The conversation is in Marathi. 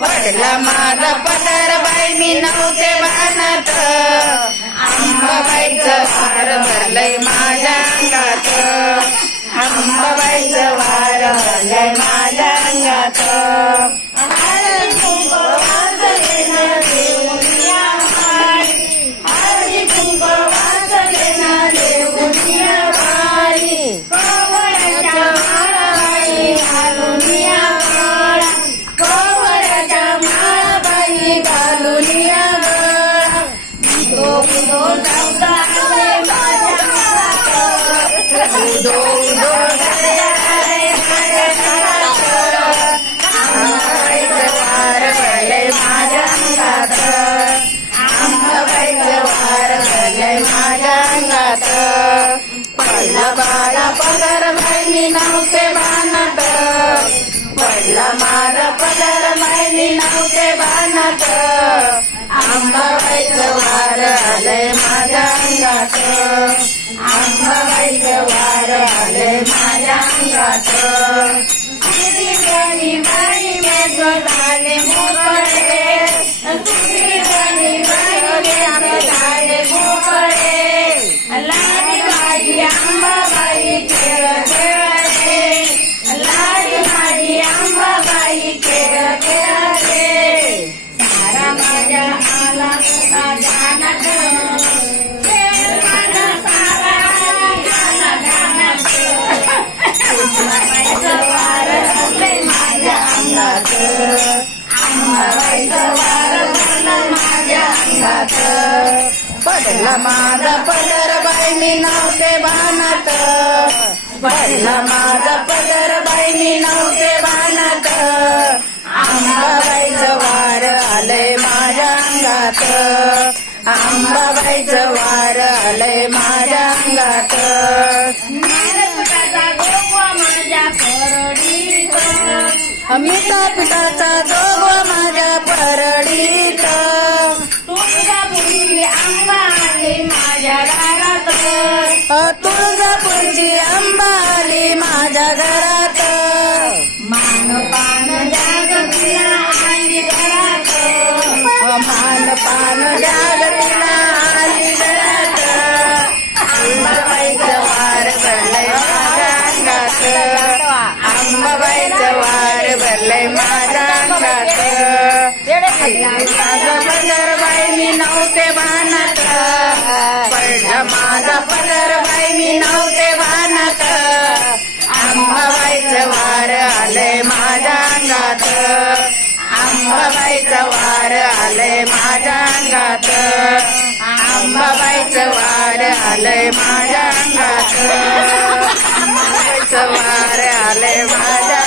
पडला माझा पदर बाई मी नव्हते भानात अंबाबाईचं वार भरलंय माझ्या अंगात अंबाबाईचं वार भरलंय माझ्या अंगात पडला माझा पदर बाई मी नव्हते भानात पडला माझा पदर बाई मी नव्हते भानात अंबाबाईचं वार आलंय माझ्या अंगात अंबाबाईचं वार आलंय माझ्या अंगात बाई झाले मोकळे झाले मोकळे लाडी माझी अंबाबाई खेळ खेळते लाडी माझी अंबाबाई खेळ खेळते सारा माझ्या आला जाणत अंबाबाईचं वार भरलंय माझ्या अंगात अंबाबाईचं वार भरलंय माझ्या अंगात पडला माझा पदर बाई मी नव्हते भानात पडला माझा पदर बाई मी नव्हते भानात अंबाबाईचं वार आलंय माझ्या अंगात अंबाबाईचं वार आलंय माझ्या अंगात माझ्या परडीत अमिता पिठाचा जोगवा माझ्या परडीत तुळजापूरची आंबा आली माझ्या घरात तुळजापूरची आंबा आली माझ्या घरात मानपान जागतीला आली घरात मानपान जागतीला आली घरात अंबाबाईचं वार भरलंय माझ्या अंगात अंबाबाईचं वार भरलंय माझ्या अंगात माझा पदर बाई मी नव्हते भानात पडला माझा पदर बाई मी नव्हते भानात अंबाबाईचं वार आलंय माझ्या अंगात अंबाबाईचं वार आलंय माझ्या अंगात अंबाबाईचं वार आलंय माझ्या अंगात अंबाबाईचं वार आलंय माझ्या